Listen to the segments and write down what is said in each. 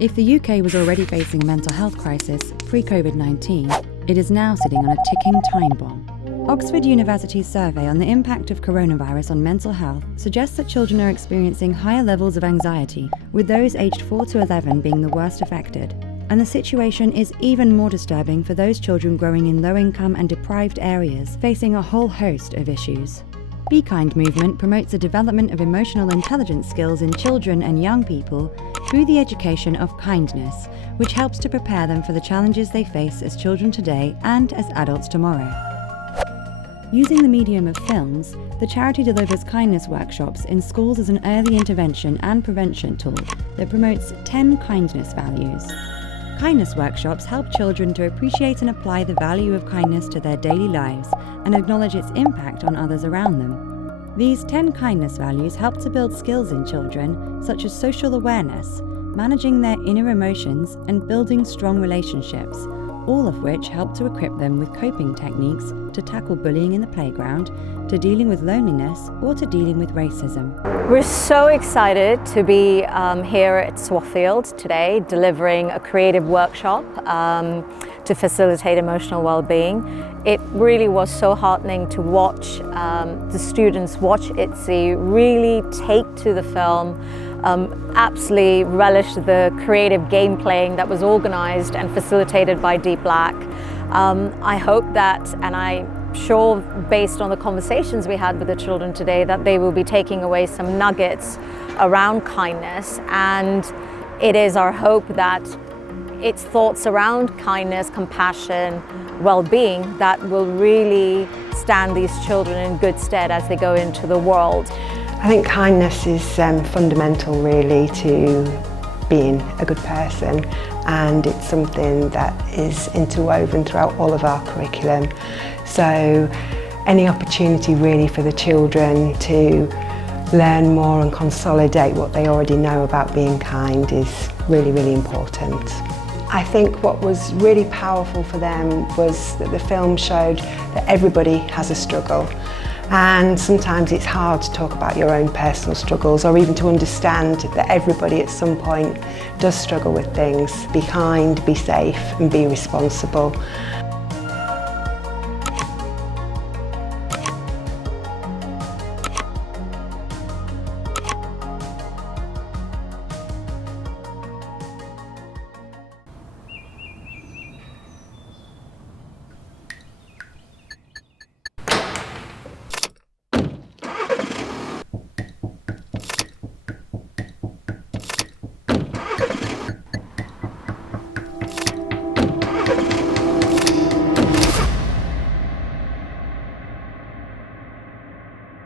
If the UK was already facing a mental health crisis pre-COVID-19, it is now sitting on a ticking time bomb. Oxford University's survey on the impact of coronavirus on mental health suggests that children are experiencing higher levels of anxiety, with those aged 4 to 11 being the worst affected. And the situation is even more disturbing for those children growing in low-income and deprived areas, facing a whole host of issues. Be Kind movement promotes the development of emotional intelligence skills in children and young people through the education of kindness, which helps to prepare them for the challenges they face as children today and as adults tomorrow. Using the medium of films, the charity delivers kindness workshops in schools as an early intervention and prevention tool that promotes 10 kindness values. Kindness workshops help children to appreciate and apply the value of kindness to their daily lives and acknowledge its impact on others around them. These 10 kindness values help to build skills in children, such as social awareness, managing their inner emotions, and building strong relationships, all of which help to equip them with coping techniques to tackle bullying in the playground, to dealing with loneliness, or to dealing with racism. We're so excited to be here at Swafield today, delivering a creative workshop to facilitate emotional well-being. It really was so heartening to watch the students watch ITZY really take to the film, absolutely relish the creative game playing that was organised and facilitated by Deep Black. I hope that, and I'm sure based on the conversations we had with the children today, that they will be taking away some nuggets around kindness, and it is our hope that it's thoughts around kindness, compassion, well-being that will really stand these children in good stead as they go into the world. I think kindness is fundamental really to being a good person, and it's something that is interwoven throughout all of our curriculum. So any opportunity really for the children to learn more and consolidate what they already know about being kind is really, really important. I think what was really powerful for them was that the film showed that everybody has a struggle, and sometimes it's hard to talk about your own personal struggles or even to understand that everybody at some point does struggle with things. Be kind, be safe and be responsible.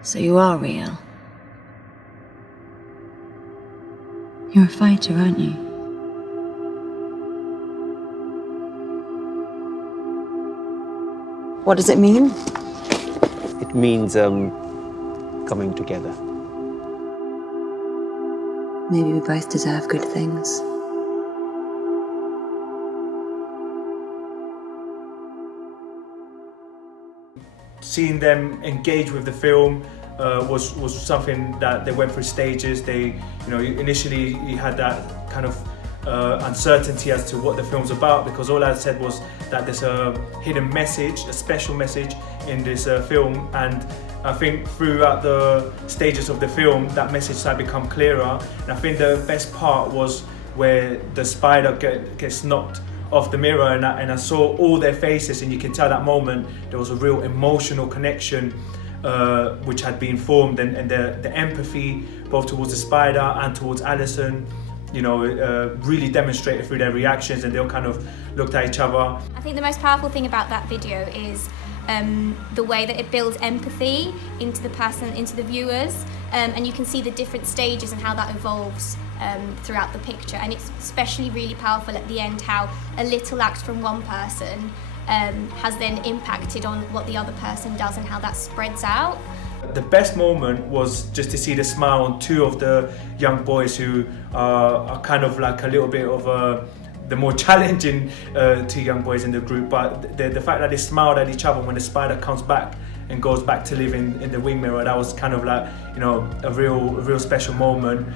So you are real. You're a fighter, aren't you? What does it mean? It means coming together. Maybe we both deserve good things. Seeing them engage with the film was something that they went through stages. They, initially you had that kind of uncertainty as to what the film's about, because all I said was that there's a hidden message, a special message in this film, and I think throughout the stages of the film that message started to become clearer. And I think the best part was where the spider gets knocked off the mirror, and I saw all their faces, and you can tell that moment there was a real emotional connection which had been formed, and the empathy both towards the spider and towards Alison, really demonstrated through their reactions, and they all kind of looked at each other. I think the most powerful thing about that video is the way that it builds empathy into the person, into the viewers, and you can see the different stages and how that evolves throughout the picture. And it's especially really powerful at the end how a little act from one person has then impacted on what the other person does and how that spreads out. The best moment was just to see the smile on two of the young boys who are kind of like a little bit of the more challenging two young boys in the group, but the fact that they smiled at each other when the spider comes back and goes back to live in the wing mirror. That was kind of like, you know, a real special moment.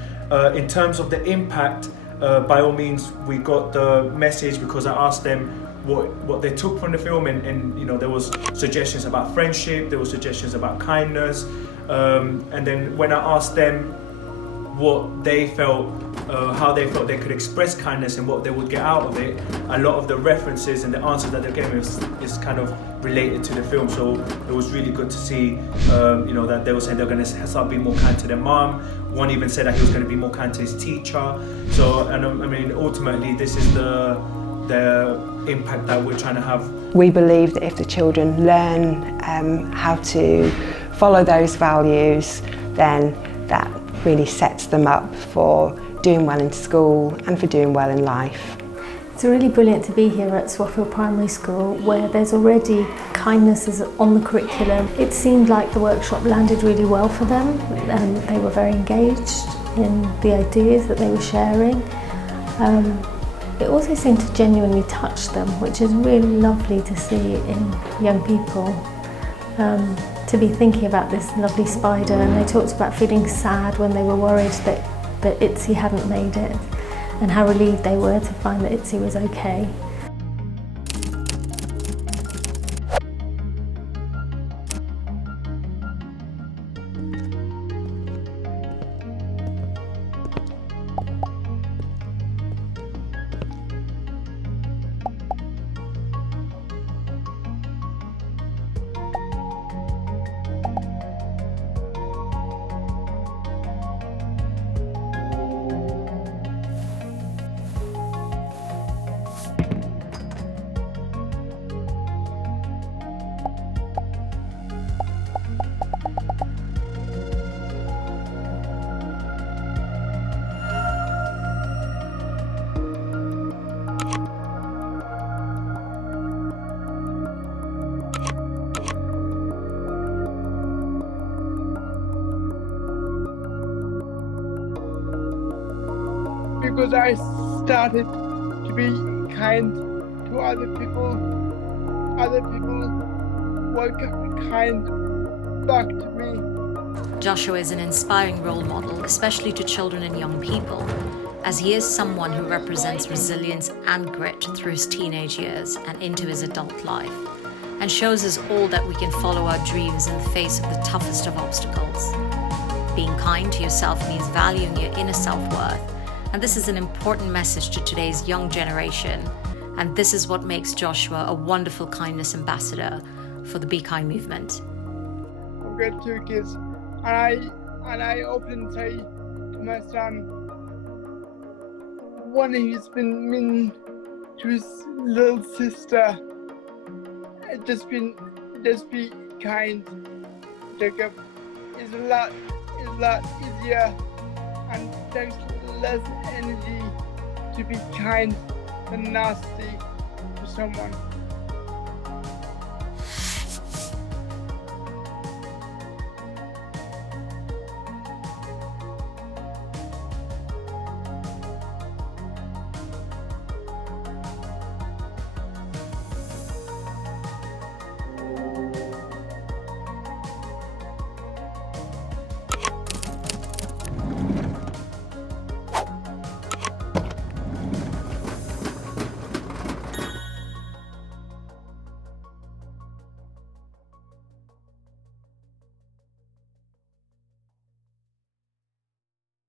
In terms of the impact, by all means, we got the message because I asked them what they took from the film, and you know, there was suggestions about friendship, there were suggestions about kindness, and then when I asked them what they felt, how they felt they could express kindness and what they would get out of it, a lot of the references and the answers that they gave me is kind of related to the film. So it was really good to see, you know, that they were saying they're going to start being more kind to their mom. One even said that he was going to be more kind to his teacher. So, and I mean, ultimately, this is the impact that we're trying to have. We believe that if the children learn how to follow those values, then that really sets them up for doing well in school and for doing well in life. It's really brilliant to be here at Swaffield Primary School, where there's already kindness is on the curriculum. It seemed like the workshop landed really well for them, and they were very engaged in the ideas that they were sharing. It also seemed to genuinely touch them, which is really lovely to see in young people. To be thinking about this lovely spider, and they talked about feeling sad when they were worried that Itsy hadn't made it, and how relieved they were to find that Itsy was okay. Because I started to be kind to other people were kind back to me. Joshua is an inspiring role model, especially to children and young people, as he is someone who represents resilience and grit through his teenage years and into his adult life, and shows us all that we can follow our dreams in the face of the toughest of obstacles. Being kind to yourself means valuing your inner self-worth, and this is an important message to today's young generation, and this is what makes Joshua a wonderful kindness ambassador for the Be Kind movement. I've got 2 kids, and I often say to my son, when he's been mean to his little sister, just be kind, Jacob. It's a lot easier and takes less energy to be kind than nasty to someone.